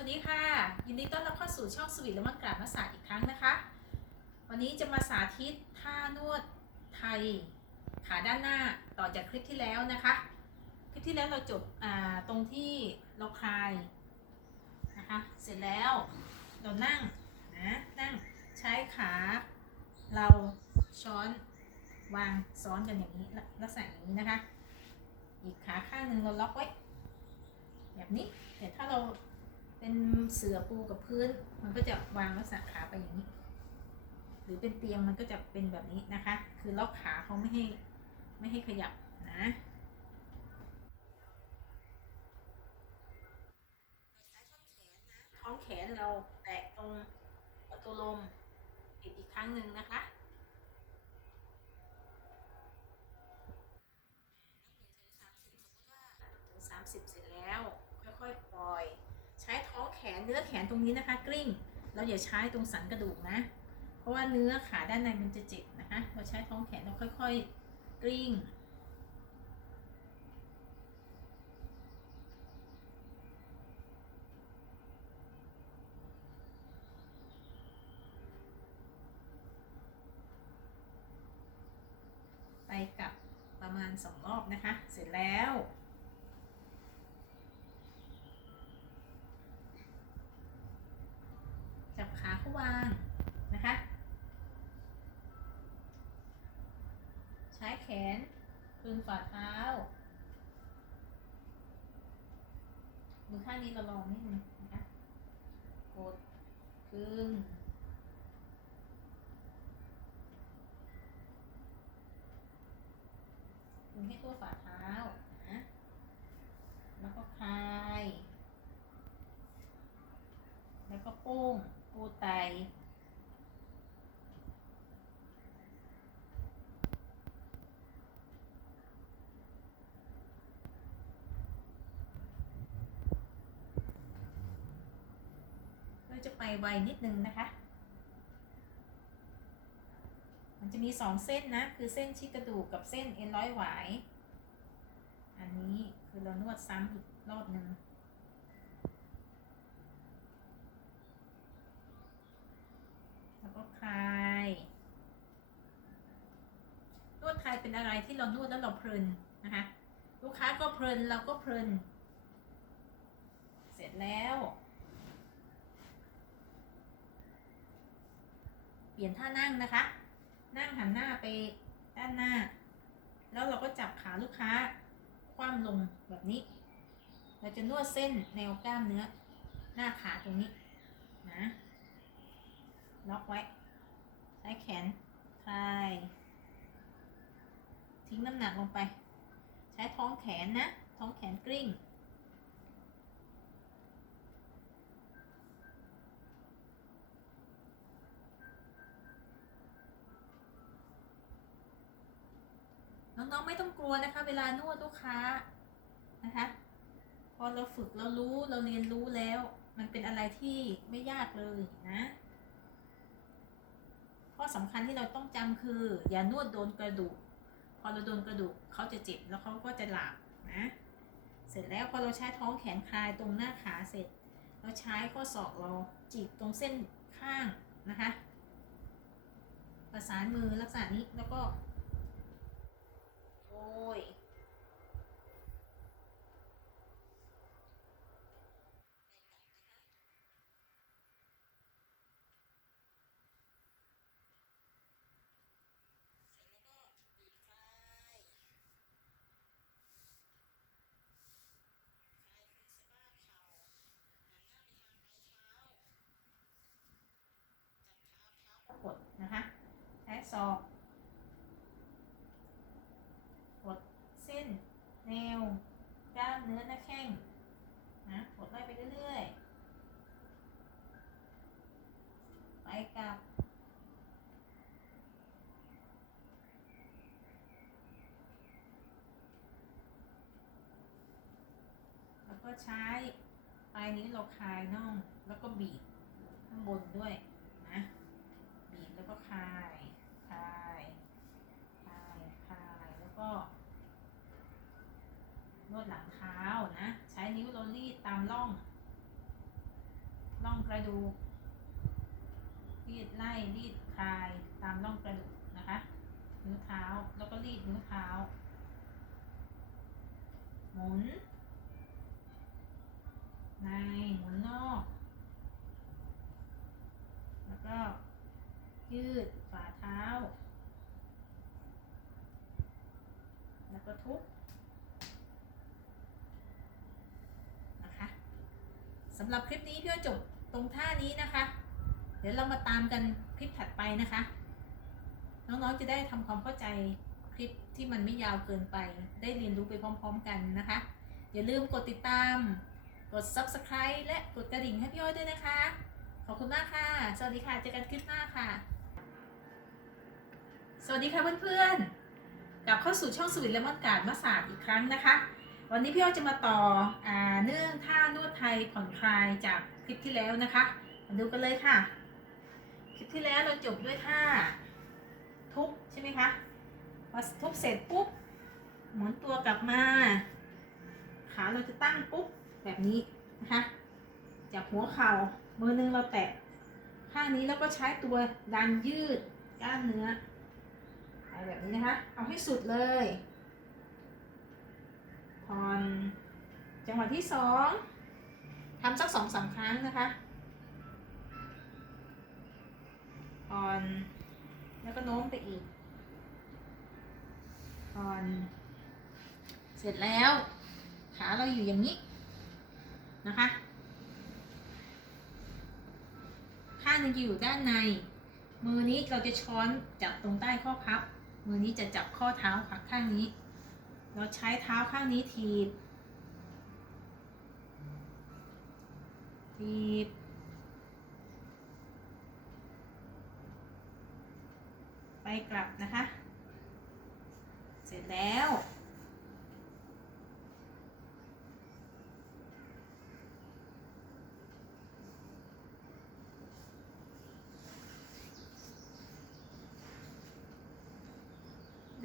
วัสดีค่ะ ยินดีต้อนรับเข้าสู่ช่องสวีทและมังกรมาสาอีกครั้งนะคะ วันนี้จะมาสาธิตท่านวดไทยขาด้านหน้าต่อจากคลิปที่แล้วนะคะ คลิปที่แล้วเราจบาตรงที่เราคลายนะคะเสร็จแล้วเรานั่งนะนั่งใช้ขา เราช้อนวางซ้อนกันอย่างนี้ลักษณะอย่างนี้นะคะ อีกขาข้างหนึ่งเราล็อกไว้ แบบนี้แต่ถ้าเรา เป็นเสือปูกับพื้น มันก็จะวางลักษณะขาไปอย่างนี้ หรือเป็นเตียงมันก็จะเป็นแบบนี้นะคะ คือล็อกขาเขาไม่ให้ไม่ให้ขยับนะท้องแขนเราแตะตรงประตูลมปิดอีกครั้งหนึ่งนะคะถึง30เสร็จแล้ว ค่อยๆปล่อย นเนื้อแขนตรงนี้นะคะ กลิ้ง เราอย่าใช้ตรงสันกระดูกนะ เพราะว่าเนื้อขาด้านในมันจะเจ็บนะคะ เราใช้ท้องแขนเราค่อย ๆ กลิ้ง ไปกับประมาณสองรอบนะคะ เสร็จแล้ว จับขาเขา วางนะคะ ใช้แขนพึงฝ่าเท้ามือข้างนี้เราลองนิดนึงนะคะกดพึงพึงให้ทั่วฝ่าเท้านะ แล้วก็คลาย แล้วก็โป้ง ปูไตเราจะไปไวนิดนึงนะคะ มันจะมีสองเส้นนะ คือเส้นชี้กระดูกกับเส้นเอ็นร้อยหวาย อันนี้คือเรานวดซ้ำอีกรอบหนึ่ง แล้วก็คลาย นวดไทย เป็นอะไรที่เรานวดแล้วเราเพลินนะคะ ลูกค้าก็เพลินเราก็เพลิน เสร็จแล้ว เปลี่ยนท่านั่งนะคะ นั่งหันหน้าไปด้านหน้า แล้วเราก็จับขาลูกค้าคว่ำลงแบบนี้ เราจะนวดเส้นแนวกล้ามเนื้อ หน้าขาตรงนี้นะล็อกไว้ ใช้แขนคลาย งน้ำหนักลงไป ใช้ท้องแขนนะ ท้องแขนกลิ้ง น้องๆไม่ต้องกลัวนะคะ เวลานวดลูกค้านะคะ พอเราฝึกเรารู้เราเรียนรู้แล้ว มันเป็นอะไรที่ไม่ยากเลยนะข้อสำคัญที่เราต้องจำคือ อย่านวดโดนกระดูก พอเราโดนกระดูกเขาจะเจ็บแล้วเขาก็จะหลับนะเสร็จแล้วพอเราใช้ท้องแขนคลายตรงหน้าขาเสร็จ เราใช้ข้อศอกเราจีบตรงเส้นข้างนะคะประสานมือลักษณะนี้แล้วก็ โอ้ย กดนะคะ ใช้ศ อก กดเส้นแนวกล้ามเนื้อหน้าแข้งนะกดไล่ไปเรื่อยๆ ไปกับแล้วก็ใช้ปลายนิ้วเราคลายน่องแล้วก็บีบข้างบนด้วยนะบีบแล้วก็คลาย คลาย คลาย คลาย แล้ว ก็นวดหลังเท้านะ ใช้นิ้วเรารีดตามร่องร่องกระดูกรีดไล่รีดคลายตามร่องกระดูกนะคะ นิ้วเท้าแล้วก็รีดนิ้วเท้า หมุน ในหมุนนอก แล้วก็ยืดฝ่าเท้า แล้ว ก็ทุบนะคะสำหรับคลิปนี้พี่ก็จบตรงท่านี้นะคะ เดี๋ยวเรามาตามกันคลิปถัดไปนะคะ น้องๆจะได้ทำความเข้าใจคลิปที่มันไม่ยาวเกินไป ได้เรียนรู้ไปพร้อม ๆ กันนะคะ อย่าลืมกดติดตาม กด subscribe และกดกระดิ่งให้พี่อ้อยด้วยนะคะขอบคุณมากค่ะ สวัสดีค่ะ เจอกันคลิปหน้าค่ะ สวัสดีค่ะเพื่อนๆ กลับเข้าสู่ช่องสวิตเลมอนการ์ดมาศาสตร์อีกครั้งนะคะ วันนี้พี่อ้อยจะมาต่ออเนื่องท่านวดไทยผ่อนคลายจากคลิปที่แล้วนะคะ มาดูกันเลยค่ะ คลิปที่แล้วเราจบด้วยท่าทุบใช่ไหมคะพอทุบเสร็จปุ๊บหมุนตัวกลับมา ขาเราจะตั้งปุ๊บแบบนี้นะคะจับหัวเข่ามือนึงเราแตะข้างนี้แล้วก็ใช้ตัวดันยืดกล้ามเนื้อ แบบนี้นะคะ เอาให้สุดเลยผ่อนจังหวะที่สองทำสักสองสามครั้งนะคะผ่อนแล้วก็โน้มไปอีกผ่อนเสร็จแล้ว ขาเราอยู่อย่างนี้นะคะ ข้างนึงอยู่ด้านใน มือนี้เราจะช้อนจับตรงใต้ข้อพับ มือนี้จะจับข้อเท้าขาข้างนี้ เราใช้เท้าข้างนี้ถีบ ถีบ ไปกลับนะคะ เสร็จแล้ว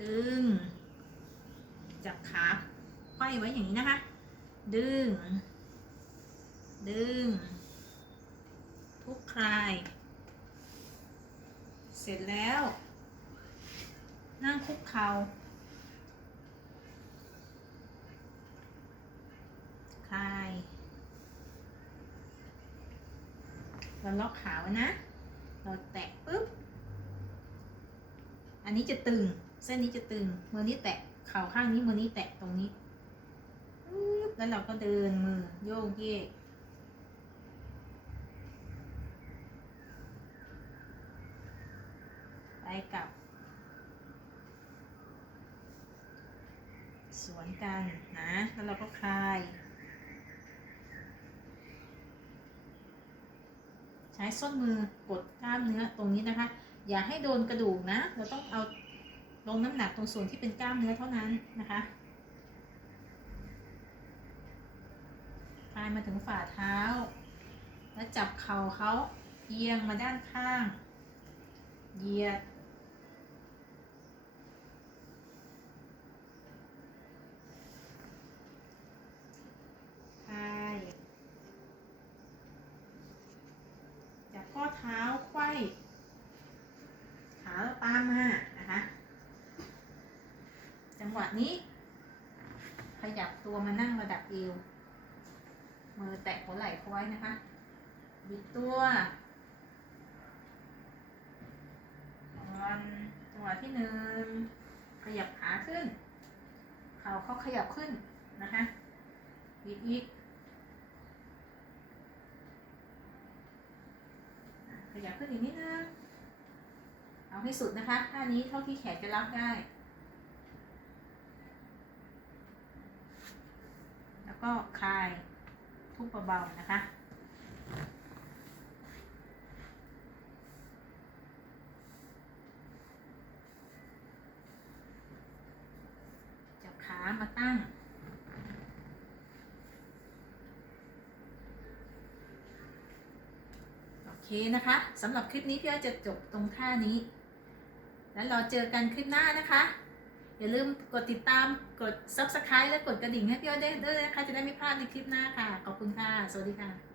ดึง จับขา ไว้อย่างนี้นะคะ ดึง ดึง ทุกคลาย เสร็จแล้ว นั่งคุกเข่าคลายเราล็อกขาไว้นะ เราแตะปุ๊บ อันนี้จะตึง เส้นนี้จะตึงมือนี้แตะเข่าข้างนี้มือนี้แตะตรงนี้ แล้วเราก็เดินมือโยกเยกไปกลับ สวนกันนะ แล้วเราก็คลาย ใช้ส้นมือกดกล้ามเนื้อตรงนี้นะคะ อย่าให้โดนกระดูกนะ เราต้องเอาลงน้ำหนักตรงส่วนที่เป็นกล้ามเนื้อเท่านั้นนะคะคลาย มาถึงฝ่าเท้า แล้วจับเข่าเขาเอียงมาด้านข้าง เหยียด คลาย จับข้อเท้าไขว้ขาเราตามมา นะคะ จังหวะนี้ ขยับตัวมานั่งระดับเอว มือแตะหัวไหล่เขาไว้นะคะ บิดตัวอนจังหวะที่หนึ่งขยับขาขึ้น เข่าเขาขยับขึ้นนะคะบิดอีกขยับขึ้นอีกนิดนึง เอาให้สุดนะคะท่านี้เท่าที่แขนจะรับได้ แล้วก็คลาย ทุบเบาๆนะคะจับขามาตั้งโอเคนะคะสำหรับคลิปนี้พี่อ้อยจะจบตรงท่านี้ แล้วเราเจอกันคลิปหน้านะคะ อย่าลืมกดติดตามกด subscribe และกดกระดิ่งให้พี่อ้อยได้ด้วยนะคะจะได้ไม่พลาดในคลิปหน้าค่ะ ขอบคุณค่ะ สวัสดีค่ะ